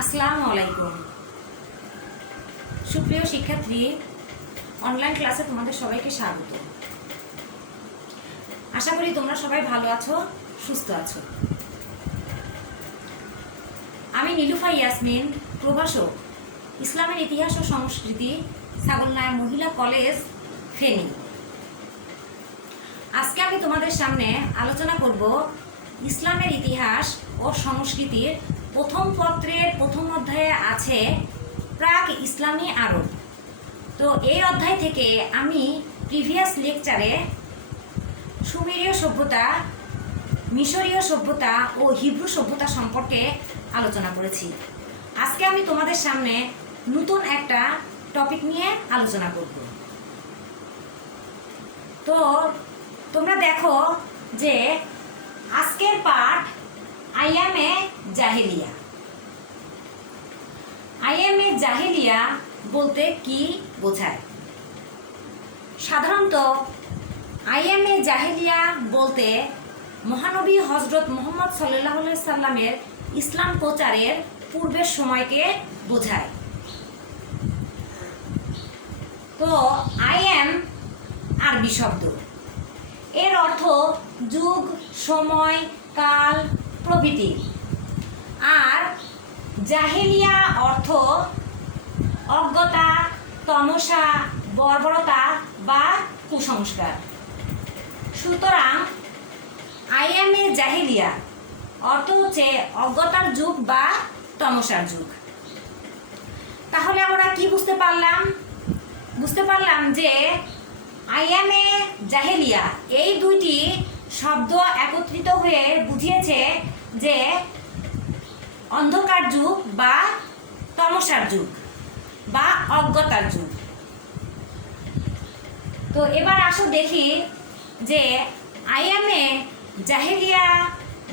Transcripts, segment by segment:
আসসালামু আলাইকুম সুপ্রিয় শিক্ষার্থী, অনলাইন ক্লাসে তোমাদের সবাইকে স্বাগত। আশা করি তোমরা সবাই ভালো আছো, সুস্থ আছো। আমি নীলুফা ইয়াসমিন, প্রভাষক, ইসলামের ইতিহাস ও সংস্কৃতি, ছাগলনাইয়া মহিলা কলেজ, ফেনী। আজকে আমি তোমাদের সামনে আলোচনা করব ইসলামের ইতিহাস ও সংস্কৃতির প্রথম পত্রের প্রথম অধ্যায়ে আছে প্রাক ইসলামী আরব। তো এই অধ্যায় থেকে আমি প্রিভিয়াস লেকচারে সুমেরীয় সভ্যতা, মিশরীয় সভ্যতা ও হিব্রু সভ্যতা সম্পর্কে আলোচনা করেছি। আজকে আমি তোমাদের সামনে নতুন একটা টপিক নিয়ে আলোচনা করব। তো তোমরা দেখো যে আজকের পাঠ আইয়ামে জাহেলিয়া। আইয়ামে জাহেলিয়া বলতে কি বোঝায়? সাধারণত আইয়ামে জাহেলিয়া বলতে মহানবী হজরত মুহাম্মদ সাল্লাল্লাহু আলাইহি সাল্লামের ইসলাম প্রচারের পূর্বের সময়কে বোঝায়। তো আইয়াম আরবি শব্দ, এর অর্থ যুগ, সময়, কাল প্রভৃতি। আর জাহেলিয়া অর্থ অজ্ঞতা, তমসা, বর্বরতা বা কুসংস্কার। সুতরাং আইয়ামে জাহেলিয়া অর্থ হচ্ছে অজ্ঞতার যুগ বা তমসার যুগ। তাহলে আমরা কি বুঝতে পারলাম? বুঝতে পারলাম যে আইয়ামে জাহেলিয়া এই দুইটি শব্দ একত্রিত হয়ে বুঝিয়েছে যে অন্ধকার যুগ বা তমসার যুগ বা অজ্ঞতার যুগ। তো এবার আসো দেখি যে আইয়ামে জাহেলিয়া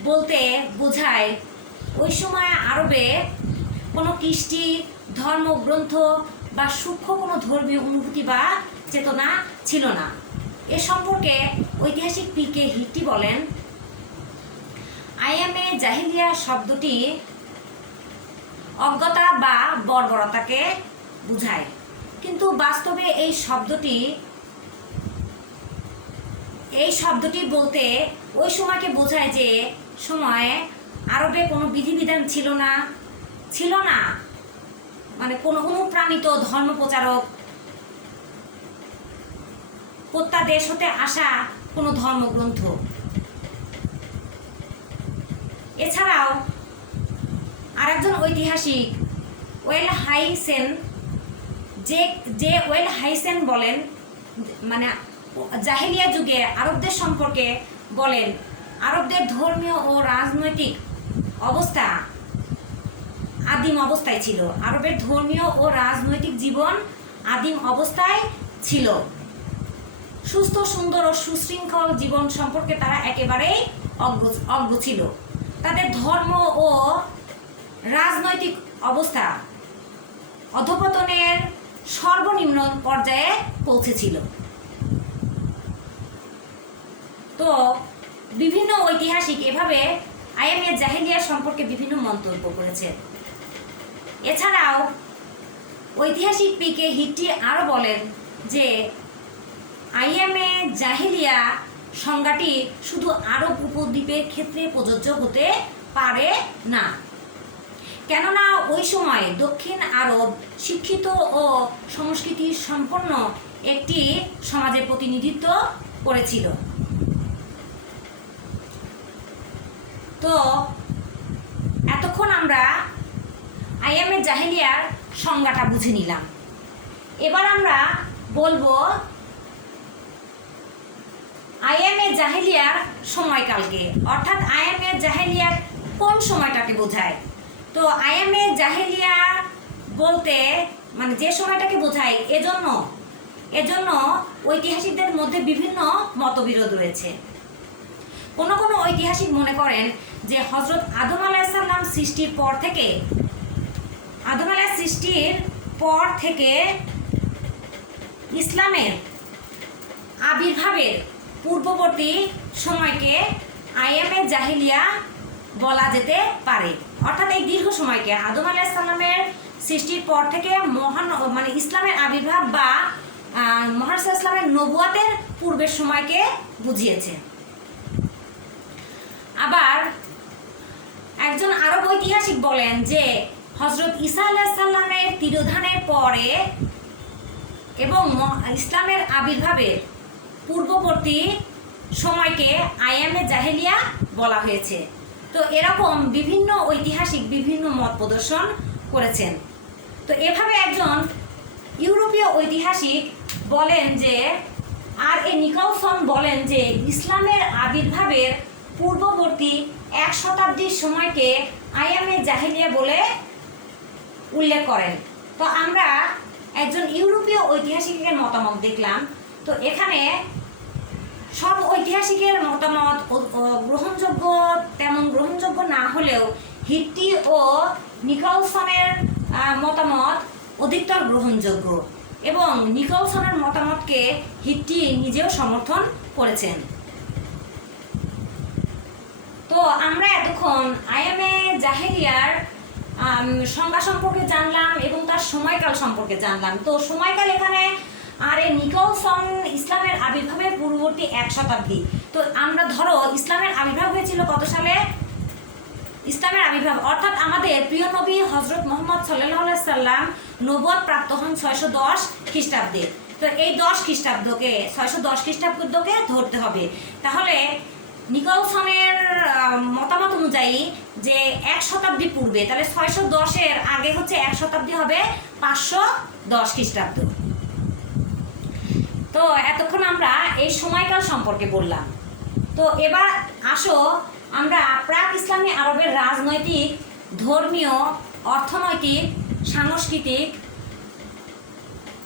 বলতে বোঝায় ওই সময় আরবে কোনো কৃষ্টি, ধর্মগ্রন্থ বা সূক্ষ্ম কোনো ধর্মীয় অনুভূতি বা চেতনা ছিল না। এ সম্পর্কে ঐতিহাসিক পি.কে. হিট্টি বলেন, আইয়ামে জাহেলিয়া শব্দটি অজ্ঞতা বা বর্বরতাকে বোঝায়, কিন্তু বাস্তবে এই শব্দটি বলতে ওই সময়কে বোঝায় যে সময়ে আরবে কোনো বিধিবিধান ছিল না, মানে কোনো অনুপ্রাণিত ধর্মপ্রচারক, প্রত্যাদেশ হতে আসা কোনো ধর্মগ্রন্থ। এছাড়াও আরেকজন ঐতিহাসিক ওয়েল হাইসেন বলেন, মানে জাহেলিয়া যুগে আরবদের সম্পর্কে বলেন, আরবদের ধর্মীয় ও রাজনৈতিক অবস্থা আদিম অবস্থায় ছিল। আরবের ধর্মীয় ও রাজনৈতিক জীবন আদিম অবস্থায় ছিল। সুস্থ, সুন্দর ও সুশৃঙ্খল জীবন সম্পর্কে তারা একেবারেই অজ্ঞ ছিল। তাদের ধর্ম ও রাজনৈতিক অবস্থা অধঃপতনের সর্বনিম্ন পর্যায়ে পৌঁছেছিল। তো বিভিন্ন ঐতিহাসিক এভাবে আইয়ামে জাহেলিয়া সম্পর্কে বিভিন্ন মন্তব্য করেছে। এছাড়াও ঐতিহাসিক পি.কে. হিট্টি আরও বলেন যে আইয়ামে জাহেলিয়া সংজ্ঞাটি শুধু আরব উপদ্বীপের ক্ষেত্রে প্রযোজ্য হতে পারে না, কেননা ওই সময় দক্ষিণ আরব শিক্ষিত ও সংস্কৃতি সম্পন্ন একটি সমাজের প্রতিনিধিত্ব করেছিল। তো এতক্ষণ আমরা আইয়ামে জাহেলিয়ার সংজ্ঞাটা বুঝে নিলাম। এবার আমরা বলবো আইয়ামে জাহেলিয়ার সময়কালকে, অর্থাৎ আইয়ামে জাহেলিয়ার কোন সময়টাকে বোঝায়। তো আইয়ামে জাহেলিয়া বলতে মানে যে সময়টাকে বোঝায়, এজন্য ঐতিহাসিকদের মধ্যে বিভিন্ন মতবিরোধ রয়েছে। কোনো ঐতিহাসিক মনে করেন যে হজরত আদম আলাইহিস সালাম সৃষ্টির পর থেকে ইসলামের আবির্ভাবের পূর্ববর্তী সময়কে আইয়ামে জাহেলিয়া বলা যেতে পারে। অর্থাৎ এই দীর্ঘ সময়কে আদম আলাইহিস সালামের সৃষ্টির পর থেকে মানে ইসলামের আবির্ভাব বা মুহাম্মদ সাল্লাল্লাহু আলাইহি ওয়াসাল্লামের নবুয়াতের পূর্বের সময়কে বুঝিয়েছে। আবার একজন আরব ঐতিহাসিক বলেন যে হযরত ঈসা আলাইহিস সালামের তিরোধানের পরে এবং ইসলামের আবির্ভাবের পূর্ববর্তী সময়কে আয়ামে জাহেলিয়া বলা হয়েছে। তো এরকম বিভিন্ন ঐতিহাসিক বিভিন্ন মত প্রদর্শন করেছেন। তো এভাবে একজন ইউরোপীয় ঐতিহাসিক বলেন যে নিকলসন বলেন যে ইসলামের আবির্ভাবের পূর্ববর্তী 1 শতাব্দীর সময়কে আয়ামে জাহেলিয়া বলে উল্লেখ করেন। তো আমরা একজন ইউরোপীয় ঐতিহাসিকের মতামত দেখলাম। তো এখানে সব ঐতিহাসিকের মতামত গ্রহণযোগ্য তেমন গ্রহণযোগ্য না হলেও হিট্টি ও নিকলসনের মতামত অধিকতর গ্রহণযোগ্য, এবং নিকলসনের মতামতকে হিট্টি নিজেও সমর্থন করেছেন। তো আমরা এতক্ষণ আয়ামে জাহেলিয়ার সংজ্ঞা সম্পর্কে জানলাম এবং তার সময়কাল সম্পর্কে জানলাম। তো সময়কাল এখানে নিকলসন ইসলামের আবির্ভাবের পূর্ববর্তী 1 শতাব্দী। তো আমরা ধরো ইসলামের আবির্ভাব হয়েছিল কত সালে? ইসলামের আবির্ভাব অর্থাৎ আমাদের প্রিয় নবী হযরত মুহাম্মদ সাল্লাল্লাহু আলাইহি সাল্লাম নবুয়ত প্রাপ্ত হন 610 খ্রিস্টাব্দে। তো এই 610 খ্রিস্টাব্দকে ধরতে হবে। তাহলে নিকলসনের মতামত অনুযায়ী যে 1 শতাব্দী পূর্বে, তাহলে 610-এর আগে হচ্ছে 1 শতাব্দী হবে 510 খ্রিস্টাব্দ। তো এতক্ষণ আমরা এই সময়কাল সম্পর্কে বললাম। তো এবার আসো আমরা প্রাক ইসলামী আরবের রাজনৈতিক, ধর্মীয়, অর্থনৈতিক, সাংস্কৃতিক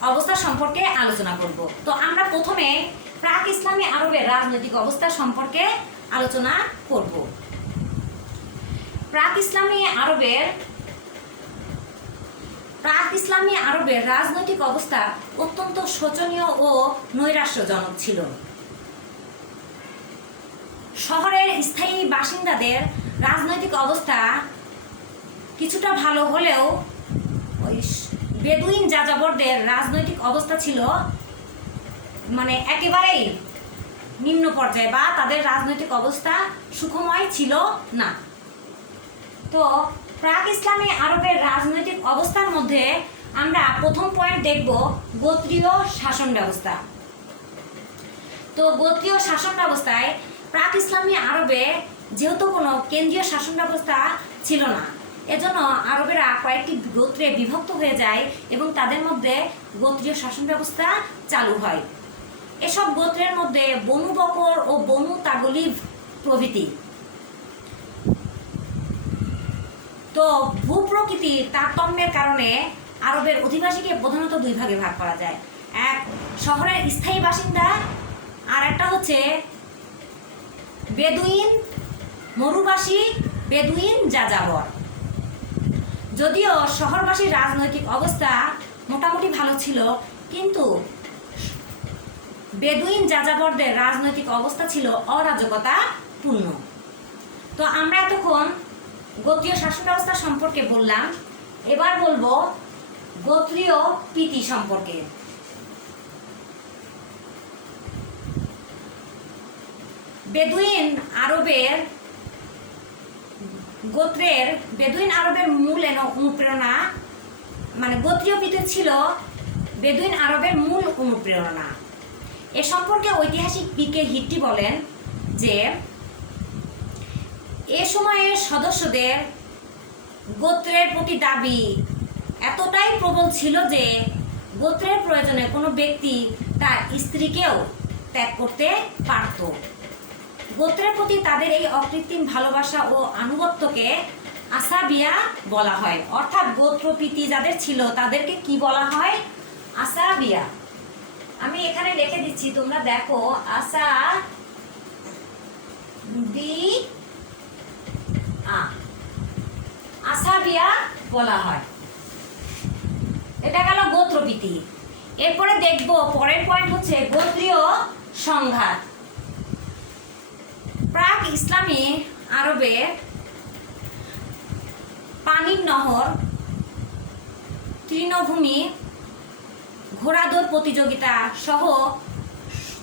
অবস্থা সম্পর্কে আলোচনা করব। তো আমরা প্রথমে প্রাক ইসলামী আরবের রাজনৈতিক অবস্থা সম্পর্কে আলোচনা করব। প্রাক ইসলামী আরবের রাজনৈতিক অবস্থা অত্যন্ত শোচনীয় ও নৈরাশ্যজনক ছিল। শহরের স্থায়ী বাসিন্দাদের রাজনৈতিক অবস্থা কিছুটা ভালো হলেও ওই বেদুইন যাযাবরদের রাজনৈতিক অবস্থা ছিল মানে একেবারেই নিম্ন পর্যায়ে, বা তাদের রাজনৈতিক অবস্থা সুখময় ছিল না। তো প্রাক ইসলামী আরবের রাজনৈতিক অবস্থার মধ্যে আমরা প্রথম পয়েন্ট দেখব গোত্রীয় শাসন ব্যবস্থা। তো গোত্রীয় শাসন ব্যবস্থায় প্রাক ইসলামী আরবে যেহেতু কোনো কেন্দ্রীয় শাসন ব্যবস্থা ছিল না, এজন্য আরবেরা কয়েকটি গোত্রে বিভক্ত হয়ে যায় এবং তাদের মধ্যে গোত্রীয় শাসন ব্যবস্থা চালু হয়। এসব গোত্রের মধ্যে বনু বকর ও বনু তাগলিব প্রভৃতি। তো ভূপ্রকৃতির তারতম্যের কারণে আরবের অধিবাসীকে প্রধানত 2 ভাগে ভাগ করা যায়। এক শহরের স্থায়ী বাসিন্দা, আর একটা হচ্ছে বেদুইন মরুবাসী, বেদুইন যাযাবর। যদিও শহরবাসীর রাজনৈতিক অবস্থা মোটামুটি ভালো ছিল, কিন্তু বেদুইন যাযাবরদের রাজনৈতিক অবস্থা ছিল অরাজকতাপূর্ণ। তো আমরা এতক্ষণ গোত্রীয় শাসন ব্যবস্থা সম্পর্কে বললাম। এবার বলবো গোত্রীয় প্রীতি সম্পর্কে। বেদুইন আরবের মূল অনুপ্রেরণা, মানে গোত্রীয় প্রীতি ছিল বেদুইন আরবের মূল অনুপ্রেরণা। এ সম্পর্কে ঐতিহাসিক পিকে হিট্টি বলেন যে এ সময়ের সদস্যদের গোত্রের প্রতি দাবি এতটাই প্রবল ছিল যে গোত্রের প্রয়োজনে কোনো ব্যক্তি তার স্ত্রীকেও ত্যাগ করতে পারত। গোত্রের প্রতি তাদের এই অকৃত্রিম ভালোবাসা ও আনুগত্যকে আসাবিয়া বলা হয়। অর্থাৎ গোত্রপ্রীতি যাদের ছিল তাদেরকে কি বলা হয়? আসাবিয়া। আমি এখানে লিখে দিচ্ছি, তোমরা দেখো, আসাবিয়া বলা হয়। এটা গেল গোত্রপ্রীতি। এরপরে দেখব পরের পয়েন্ট হচ্ছে গোত্রীয় সংঘাত। প্রাক ইসলামী আরবে পানির নহর, তৃণভূমি, ঘোড়াদৌড় প্রতিযোগিতা সহ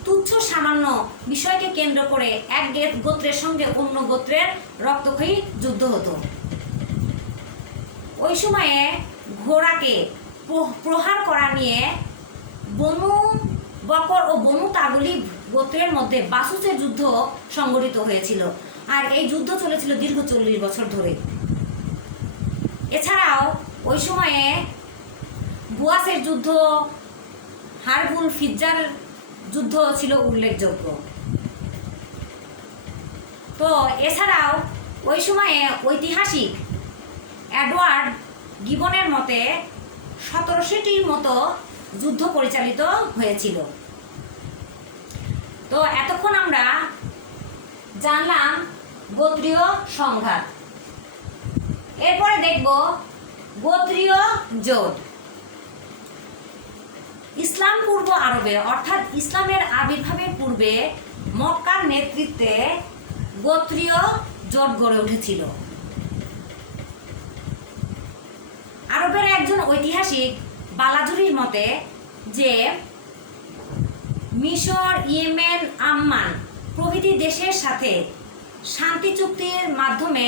তুচ্ছ সামান্য বিষয়কে কেন্দ্র করে এক গোত্রের সঙ্গে অন্য গোত্রের রক্তক্ষয়ী যুদ্ধ হতো। ওই সময়ে ঘোড়াকে প্রহার করা নিয়ে বনু বকর ও বনু তাগলিব গোত্রের মধ্যে বাসুসের যুদ্ধ সংঘটিত হয়েছিল, আর এই যুদ্ধ চলেছিল দীর্ঘ 40 বছর ধরে। এছাড়াও ওই সময়ে বুয়াসের যুদ্ধ, হারবুল ফিজ্জার যুদ্ধ ছিল উল্লেখযোগ্য। তো এছাড়াও ওই সময়ে ঐতিহাসিক এডওয়ার্ড গিবনের মতে 1700টির মতো যুদ্ধ পরিচালিত হয়েছিল। তো এতক্ষণ আমরা জানলাম গোত্রীয় সংঘাত। এরপরে দেখব গোত্রীয় জোট। ইসলাম পূর্ব আরবে অর্থাৎ ইসলামের আবির্ভাবের পূর্বে মক্কার নেতৃত্বে গোত্রীয় জোট গড়ে উঠেছিল। আরবের একজন ঐতিহাসিক বালাজুরির মতে যে মিশর, ইয়েমেন, আম্মান প্রভৃতি দেশের সাথে শান্তি চুক্তির মাধ্যমে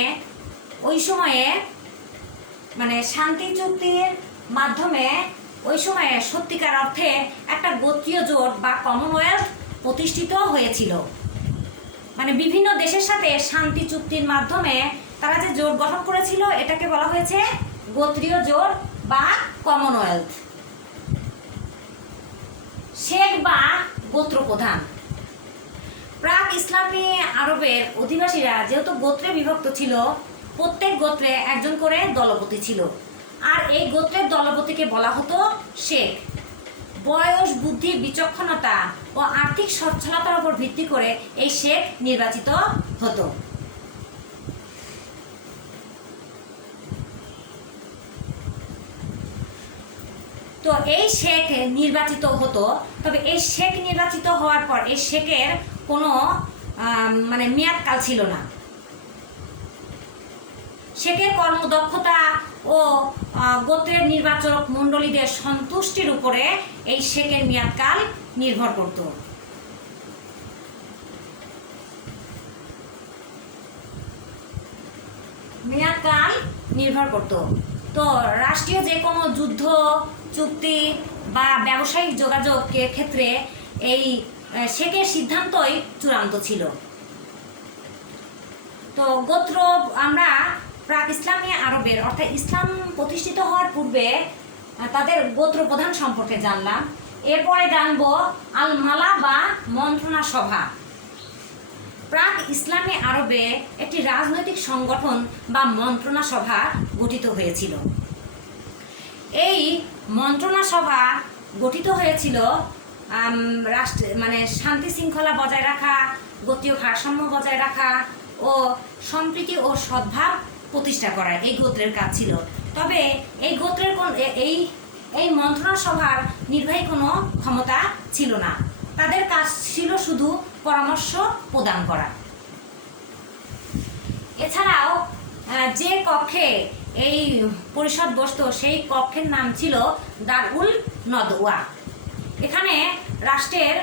ওই সময়ে সত্যিকার অর্থে একটা গোত্রীয় জোট বা কমনওয়েলথ প্রতিষ্ঠিত হয়েছিল। বিভিন্ন দেশের সাথে শান্তি চুক্তির মাধ্যমে তারা যে জোট গঠন করেছিল এটাকে বলা হয়েছে গোত্রীয় জোট বা কমনওয়েলথ। শেখ বা গোত্র প্রধান। প্রাক ইসলামী আরবের অধিবাসীরা যেহেতু গোত্রে বিভক্ত ছিল, প্রত্যেক গোত্রে একজন করে দলপতি ছিল, আর এই গোত্রের দলপতিকে বলা হতো শেখ। বয়স, বুদ্ধি, বিচক্ষণতা ও আর্থিক সচ্ছলতার উপর ভিত্তি করে এই শেখ নির্বাচিত হতো। তো এই শেখ নির্বাচিত হতো, তবে এই শেখ নির্বাচিত হওয়ার পর এই শেখের কোনো মেয়াদকাল ছিল না। শেখের কর্মদক্ষতা ও গোত্রের নির্বাচক মণ্ডলীদের সন্তুষ্টির উপরে এই শেখের মেয়াদকাল নির্ভর করত। তো রাষ্ট্রীয় যে কোনো যুদ্ধ, চুক্তি বা ব্যবসায়িক যোগাযোগের ক্ষেত্রে এই শেখের সিদ্ধান্তই চূড়ান্ত ছিল। তো গোত্র আমরা প্রাক ইসলামী আরবের অর্থাৎ ইসলাম প্রতিষ্ঠিত হওয়ার পূর্বে তাদের গোত্র প্রধান সম্পর্কে জানলাম। এরপরে জানব আল মালা বা মন্ত্রণা সভা। প্রাক ইসলামী আরবে একটি রাজনৈতিক সংগঠন বা মন্ত্রণা সভা গঠিত হয়েছিল। এই মন্ত্রণা সভা গঠিত হয়েছিল শান্তি শৃঙ্খলা বজায় রাখা, গোত্রীয় ভারসাম্য বজায় রাখা ও সম্প্রীতি ও সদ্ভাব প্রতিষ্ঠা করা এই গোত্রের কাজ ছিল। তবে এই গোত্রের এই মন্ত্রণা সভার নির্বাহী কোনো ক্ষমতা ছিল না, তাদের কাজ ছিল শুধু পরামর্শ প্রদান করা। এছাড়াও যে কক্ষে এই পরিষদ বসত সেই কক্ষের নাম ছিল দারুল নদওয়া। এখানে রাষ্ট্রের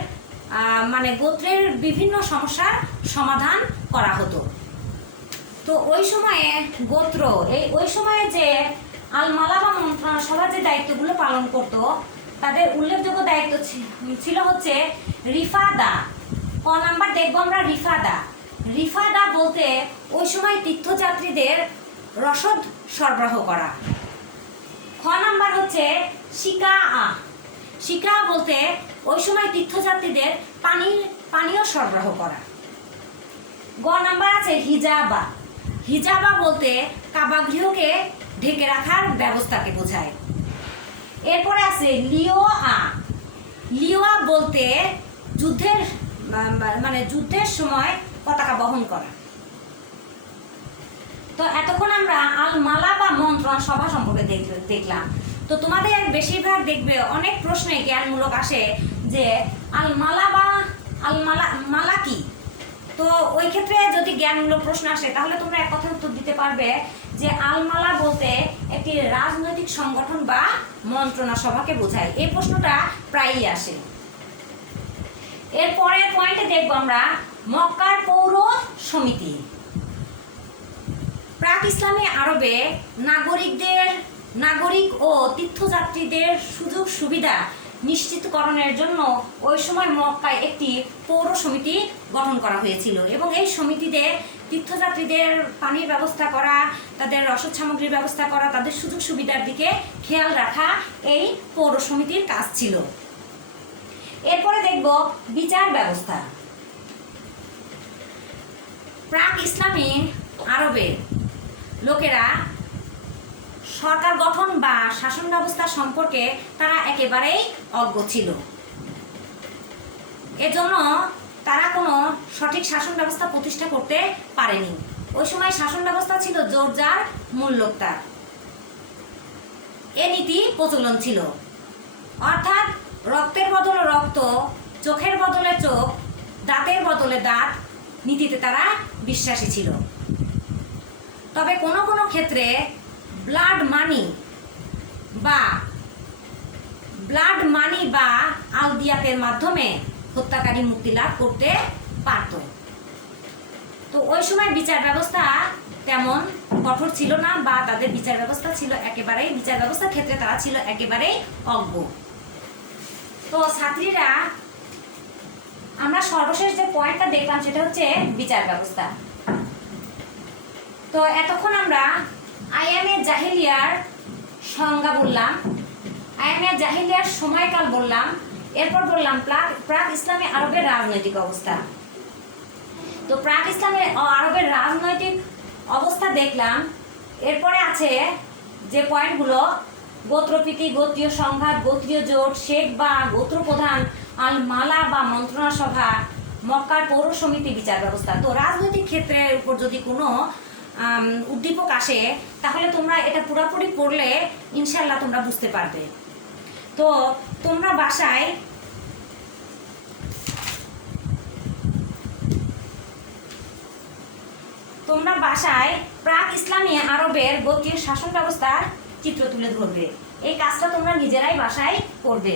গোত্রের বিভিন্ন সমস্যার সমাধান করা হতো। তো ওই সময়ে ওই সময়ে যে আল মালা বা মন্ত্রণা সভা যে দায়িত্বগুলো পালন করত, তাদের উল্লেখযোগ্য দায়িত্ব ছিল হচ্ছে রিফাদা। ক নাম্বার দেখবো আমরা রিফাদা বলতে ওই সময় তীর্থযাত্রীদের রসদ সরবরাহ করা। খ নাম্বার হচ্ছে শিকা বলতে ওই সময় তীর্থযাত্রীদের পানীয় সরবরাহ করা। গ নাম্বার আছে হিজাবা বলতে কাবাগৃহকে ঢেকে রাখার ব্যবস্থাকে বোঝায়। এরপরে আছে লিওয়া বলতে যুদ্ধের সময় পতাকা বহন করা। তো এতক্ষণ আমরা আল মালা বা মন্ত্রণা সভা সম্পর্কে দেখলাম। তো তোমাদের বেশিরভাগ দেখবে অনেক প্রশ্নে জ্ঞানমূলক আসে যে আল মালা কি। তো ওই ক্ষেত্রে যদি জ্ঞানমূলক প্রশ্ন আসে তাহলে তোমরা এক কথায় উত্তর দিতে পারবে যে আলমালা বলতে একটি রাজনৈতিক সংগঠন বা মন্ত্রণা সভাকে বোঝায়। এই প্রশ্নটা প্রায়ই আসে। এরপরের পয়েন্টে দেখব আমরা মক্কার পৌর সমিতি। প্রাক ইসলামী আরবে নাগরিক ও তীর্থযাত্রীদের সুযোগ সুবিধা নিশ্চিতকরণের জন্য ওই সময় মক্কায় একটি পৌর সমিতি গঠন করা হয়েছিল এবং এই সমিতিতে তীর্থযাত্রীদের পানির ব্যবস্থা করা, তাদের রসদ সামগ্রীর ব্যবস্থা করা, তাদের সুযোগ সুবিধার দিকে খেয়াল রাখা এই পৌর সমিতির কাজ ছিল। এরপরে দেখব বিচার ব্যবস্থা। প্রাক ইসলামী আরবের লোকেরা সরকার গঠন বা শাসন ব্যবস্থা সম্পর্কে তারা একেবারেই অজ্ঞ ছিল। এজন্য তারা কোনো সঠিক শাসন ব্যবস্থা প্রতিষ্ঠা করতে পারেনি। ওই সময় শাসন ব্যবস্থা ছিল জোর যার মূল্য তার, এ নীতি প্রচলন ছিল। অর্থাৎ রক্তের বদলে রক্ত, চোখের বদলে চোখ, দাঁতের বদলে দাঁত নীতিতে তারা বিশ্বাসী ছিল। তবে কোনো কোনো ক্ষেত্রে ব্লাড মানি বা আলদিয়াতের মাধ্যমে হত্যাকারী মুক্তি লাভ করতে পারত। তো ওই সময় বিচার ব্যবস্থা তেমন কঠোর ছিল না, বা তাদের বিচার ব্যবস্থা ছিল একেবারেই, বিচার ব্যবস্থার ক্ষেত্রে তারা ছিল একেবারেই অজ্ঞ। তো ছাত্রীরা, আমরা সর্বশেষ যে পয়েন্টটা দেখলাম সেটা হচ্ছে বিচার ব্যবস্থা। তো এতক্ষণ আমরা আইয়ামে জাহিলিয়ার সংজ্ঞা বললাম, আইয়ামে জাহিলিয়ার সময়কাল বললাম, এরপর বললাম প্রাক ইসলামী আরবের রাজনৈতিক অবস্থা। তো প্রাক ইসলামী আরবের রাজনৈতিক অবস্থা দেখলাম। এরপরে আছে যে পয়েন্টগুলো, গোত্রপ্রীতি, গোত্রীয় সংঘাত, গোত্রীয় জোট, শেখ বা গোত্র প্রধান, আল মালা বা মন্ত্রণা সভা, মক্কার পৌর সমিতি, বিচার ব্যবস্থা। তো রাজনৈতিক ক্ষেত্রের উপর যদি কোনো উদ্দীপক আসে তাহলে তোমরা এটা পুরোপুরি পড়লে ইনশাল্লাহ তোমরা বুঝতে পারবে। তো তোমরা বাসায় প্রাক ইসলামী আরবের গোত্রীয় শাসন ব্যবস্থার চিত্র তুলে ধরবে। এই কাজটা তোমরা নিজেরাই বাসায় করবে।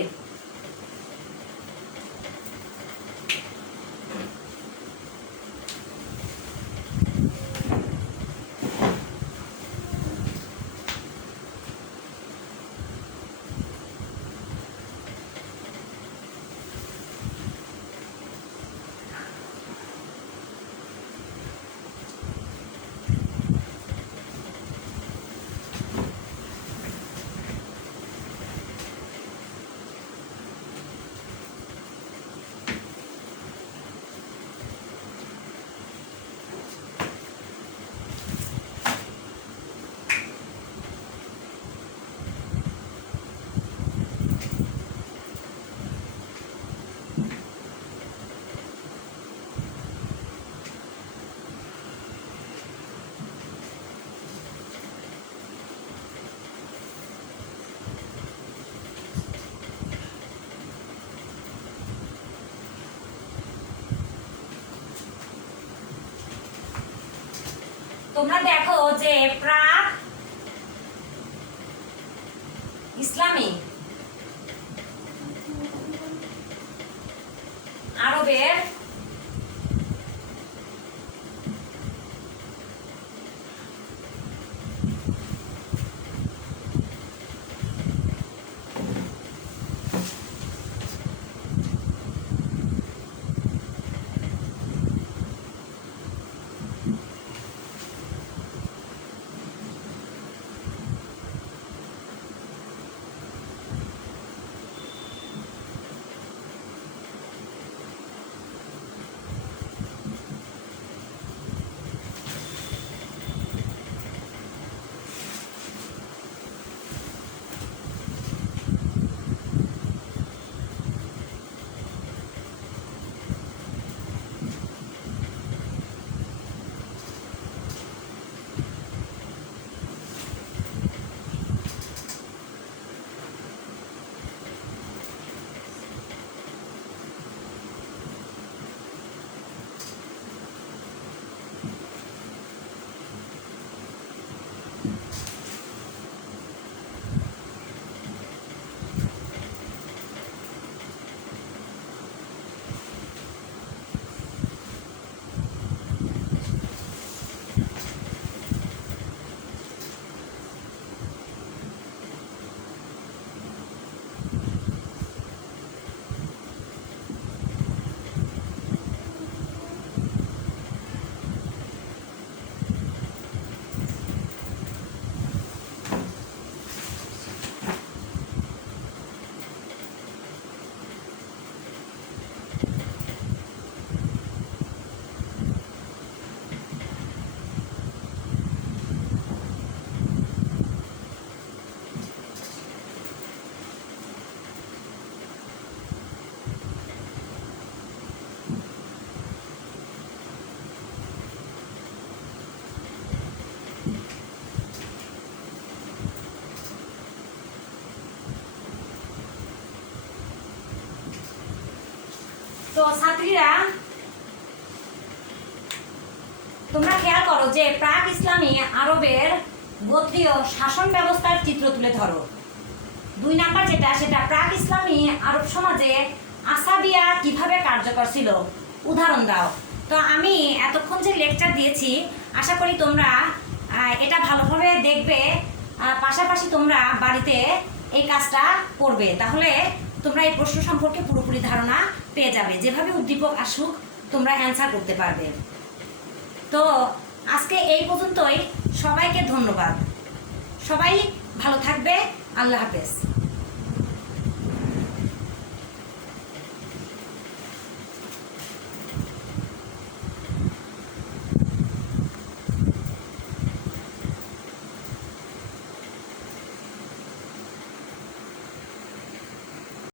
তোমরা দেখো যে প্রাক ইসলামী আরবের ছাত্রীরা তোমরা খেয়াল করো যে প্রাক ইসলামী আরবের গোত্রীয় শাসন ব্যবস্থার চিত্র তুলে ধরো। 2 নাম্বার যেটা, সেটা প্রাক ইসলামী আরব সমাজে আসাবিয়া কিভাবে কার্যকর ছিল, উদাহরণ দাও। তো আমি এতক্ষণ যে লেকচার দিয়েছি, আশা করি তোমরা এটা ভালোভাবে দেখবে, পাশাপাশি তোমরা বাড়িতে এই কাজটা করবে, তাহলে তোমরা এই প্রশ্ন সম্পর্কে পুরোপুরি ধারণা পেয়ে যাবে। যেভাবে উদ্দীপক আসুক তোমরা অ্যান্সার করতে পারবে। তো আজকে এই পর্যন্তই, সবাইকে ধন্যবাদ। সবাই ভালো থাকবে। আল্লাহ হাফেজ।